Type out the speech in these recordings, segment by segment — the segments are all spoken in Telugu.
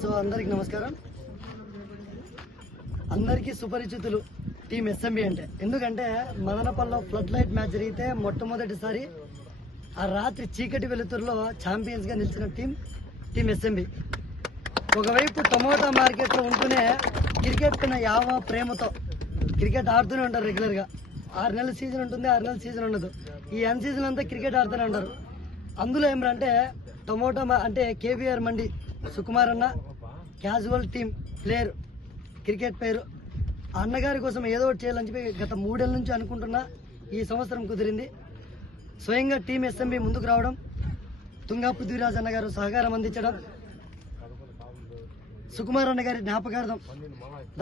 సో అందరికి నమస్కారం. అందరికీ సుపరిచితులు టీం ఎస్ఎంబి అంటే. ఎందుకంటే మదనపల్లిలో ఫ్లడ్ లైట్ మ్యాచ్ జరిగితే మొట్టమొదటిసారి ఆ రాత్రి చీకటి వెలుతురులో ఛాంపియన్స్ గా నిలిచిన టీం ఎస్ఎంబి. ఒకవైపు టమోటా మార్కెట్ లో ఉంటూనే క్రికెట్ పైన యావ ప్రేమతో క్రికెట్ ఆడుతూనే ఉంటారు రెగ్యులర్ గా. 6 నెలల సీజన్ ఉంటుంది, 6 నెలల సీజన్ ఉండదు. ఈ అన్ సీజన్ అంతా క్రికెట్ ఆడుతూనే ఉంటారు. అందులో ఏమంటే టమోటా అంటే కేవీఆర్ మండి సుకుమార్ అన్న క్యాజువల్ టీం ప్లేయర్, క్రికెట్ పేరు. అన్నగారి కోసం ఏదో ఒకటి చేయాలని చెప్పి గత 3 ఏళ్ళ నుంచి అనుకుంటున్నా. ఈ సంవత్సరం కుదిరింది. స్వయంగా టీం ఎస్ఎంబి ముందుకు రావడం, తుంగా పృథ్వీరాజ్ అన్న గారు సహకారం అందించడం, సుకుమార్ అన్న గారి జ్ఞాపకార్థం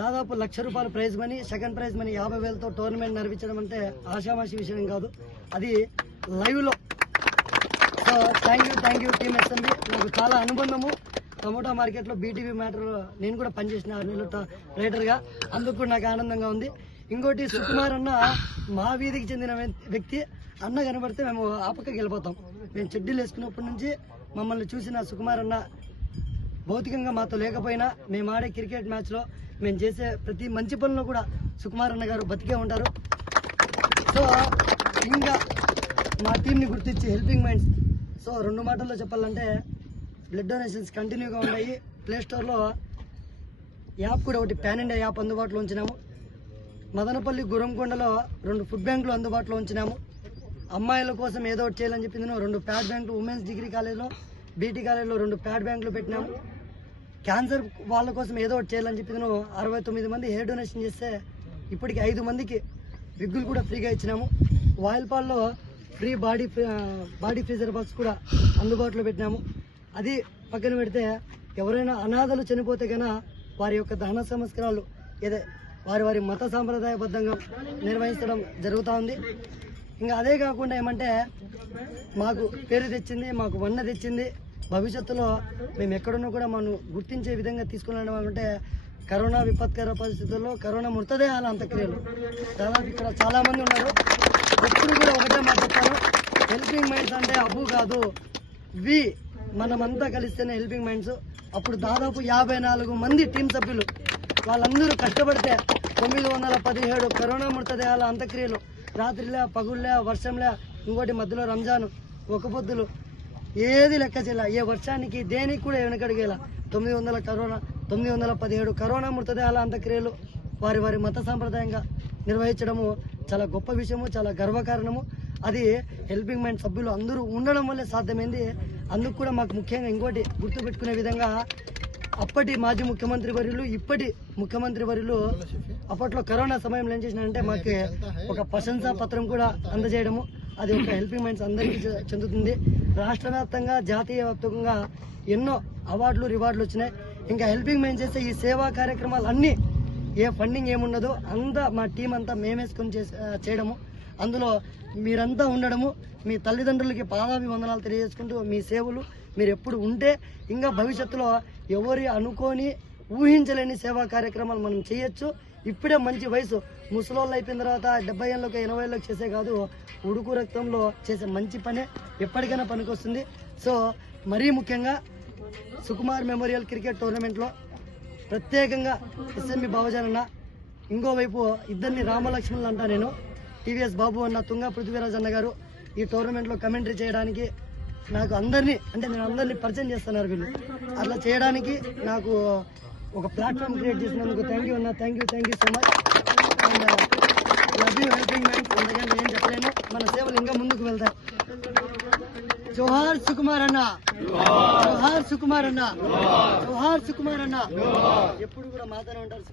దాదాపు ₹1,00,000 prize money, second prize money 50,000తో టోర్నమెంట్ నిర్వహించడం అంటే ఆషామాషి విషయం కాదు, అది లైవ్ లో. So thank you team SMB. నాకు చాలా అనుబంధము. టమోటా మార్కెట్ లో బీటీవీ మ్యాటర్ నేను కూడా పనిచేసిన 6 నెలలు రైటర్ గా, అందుకు కూడా నాకు ఆనందంగా ఉంది. ఇంకోటి సుకుమార్ అన్న మా వీధికి చెందిన వ్యక్తి. అన్న కనబడితే మేము ఆపక్కకి వెళ్ళిపోతాం. మేము చెడ్డీలు వేసుకున్నప్పటి నుంచి మమ్మల్ని చూసిన సుకుమార్ అన్న భౌతికంగా మాతో లేకపోయినా మేము ఆడే క్రికెట్ మ్యాచ్ లో మేము చేసే ప్రతి మంచి పనుల్లో కూడా సుకుమార్ అన్న గారు బతికే ఉంటారు. సో ఇంకా మా టీంని గుర్తించి హెల్పింగ్ మైండ్స్. సో 2 మాటల్లో చెప్పాలంటే బ్లడ్ డొనేషన్స్ కంటిన్యూగా ఉన్నాయి. ప్లే స్టోర్లో యాప్ కూడా ఒకటి పాన్ ఇండియా యాప్ అందుబాటులో ఉంచినాము. మదనపల్లి గురంకొండలో 2 ఫుడ్ బ్యాంకులు అందుబాటులో ఉంచినాము. అమ్మాయిల కోసం ఏదో ఒకటి చేయాలని చెప్పి 2 ప్యాడ్ బ్యాంకులు, ఉమెన్స్ డిగ్రీ కాలేజ్లో, బీటీ కాలేజ్లో 2 ప్యాడ్ బ్యాంకులు పెట్టినాము. క్యాన్సర్ వాళ్ళ కోసం ఏదో ఒకటి చేయాలని చెప్పి 69 మంది హెయిర్ డొనేషన్ చేస్తే ఇప్పటికి 5 మందికి విగ్గులు కూడా ఫ్రీగా ఇచ్చినాము. వాయిల్పాల్లో ఫ్రీ బాడీ ఫ్రీజర్ బాక్స్ కూడా అందుబాటులో పెట్టినాము. అది పక్కన పెడితే ఎవరైనా అనాథలు చనిపోతే కన్నా వారి యొక్క దహన సంస్కారాలు వారి మత సాంప్రదాయబద్ధంగా నిర్వహించడం జరుగుతూ ఉంది. ఇంకా అదే కాకుండా ఏమంటే మాకు పేరు తెచ్చింది, మాకు వన్న తెచ్చింది. భవిష్యత్తులో మేము ఎక్కడున్నా కూడా మనం గుర్తించే విధంగా తీసుకున్నాం. అంటే కరోనా విపత్కర పరిస్థితుల్లో కరోనా మృతదేహాల అంత్యక్రియలు దాదాపు ఇక్కడ చాలా మంది ఉన్నారు. ఎప్పుడు కూడా ఒకటే మాట చెప్తాను, హెల్పింగ్ మైండ్స్ అంటే అబ్బు కాదు, మనమంతా కలిస్తేనే హెల్పింగ్ మైండ్స్. అప్పుడు దాదాపు 54 మంది టీం సభ్యులు వాళ్ళందరూ కష్టపడితే 917 కరోనా మృతదేహాల అంత్యక్రియలు, రాత్రిలే పగుళ్ళే వర్షంలే, ఇంకోటి మధ్యలో రంజాన్, ఒక పొద్దులు, ఏది లెక్క చేయాల, ఏ వర్షానికి దేనికి కూడా వెనకడిగేలా 917 కరోనా మృతదేహాల అంత్యక్రియలు వారి మత సాంప్రదాయంగా నిర్వహించడము చాలా గొప్ప విషయము, చాలా గర్వకారణము. అది హెల్పింగ్ మైండ్ సభ్యులు అందరూ ఉండడం వల్లే సాధ్యమైంది. అందుకు కూడా మాకు ముఖ్యంగా ఇంకోటి గుర్తుపెట్టుకునే విధంగా అప్పటి మాజీ ముఖ్యమంత్రి వర్యులు, ఇప్పటి ముఖ్యమంత్రి వర్యులు అప్పట్లో కరోనా సమయంలో ఏం చేసినారంటే మాకు ఒక ప్రశంసా పత్రం కూడా అందజేయడము. అది ఒక హెల్పింగ్ మైండ్స్ అందరికీ చెందుతుంది. రాష్ట్ర వ్యాప్తంగా, జాతీయ వ్యాప్తంగా ఎన్నో అవార్డులు, రివార్డులు వచ్చినాయి. ఇంకా హెల్పింగ్ మైండ్స్ చేసే ఈ సేవా కార్యక్రమాలు అన్నీ ఏ ఫండింగ్ ఏముండదు, అంతా మా టీం అంతా మేమేసుకొని చేయడము. అందులో మీరంతా ఉండడము, మీ తల్లిదండ్రులకి పాదాభివందనాలు తెలియజేసుకుంటూ మీ సేవలు మీరు ఎప్పుడు ఉంటే ఇంకా భవిష్యత్తులో ఎవరి అనుకోని ఊహించలేని సేవా కార్యక్రమాలు మనం చేయొచ్చు. ఇప్పుడే మంచి వయసు, ముసలోళ్ళు అయిపోయిన తర్వాత 70 ఏళ్ళకి 80 ఏళ్ళకి చేసే కాదు, ఉడుకు రక్తంలో చేసే మంచి పనే ఎప్పటికైనా పనికొస్తుంది. సో మరీ ముఖ్యంగా సుకుమార్ మెమోరియల్ క్రికెట్ టోర్నమెంట్లో ప్రత్యేకంగా ఎస్ఎంబి బావజాన్ అన్న, ఇంకోవైపు ఇద్దరిని రామలక్ష్మణులు అంటా నేను, టీవీఎస్ బాబు అన్న, తుంగా పృథ్వీరాజ్ అన్న గారు ఈ టోర్నమెంట్లో కమెంటరీ చేయడానికి నాకు నేను అందరినీ పరిచయం చేస్తున్నారు. వీళ్ళు అట్లా చేయడానికి నాకు ఒక ప్లాట్ఫామ్ క్రియేట్ చేసినందుకు థ్యాంక్ యూ అన్న, thank you so much. And love you helping mans. అందుకని నేను చెప్పలేను, మన సేవలు ఇంకా ముందుకు వెళ్తాయి. జోహార్ సుకుమార్ అన్న, జోహార్ సుకుమార్ అన్న, జోహార్ సుకుమార్ అన్న. ఎప్పుడు కూడా మాతోనే ఉంటారు.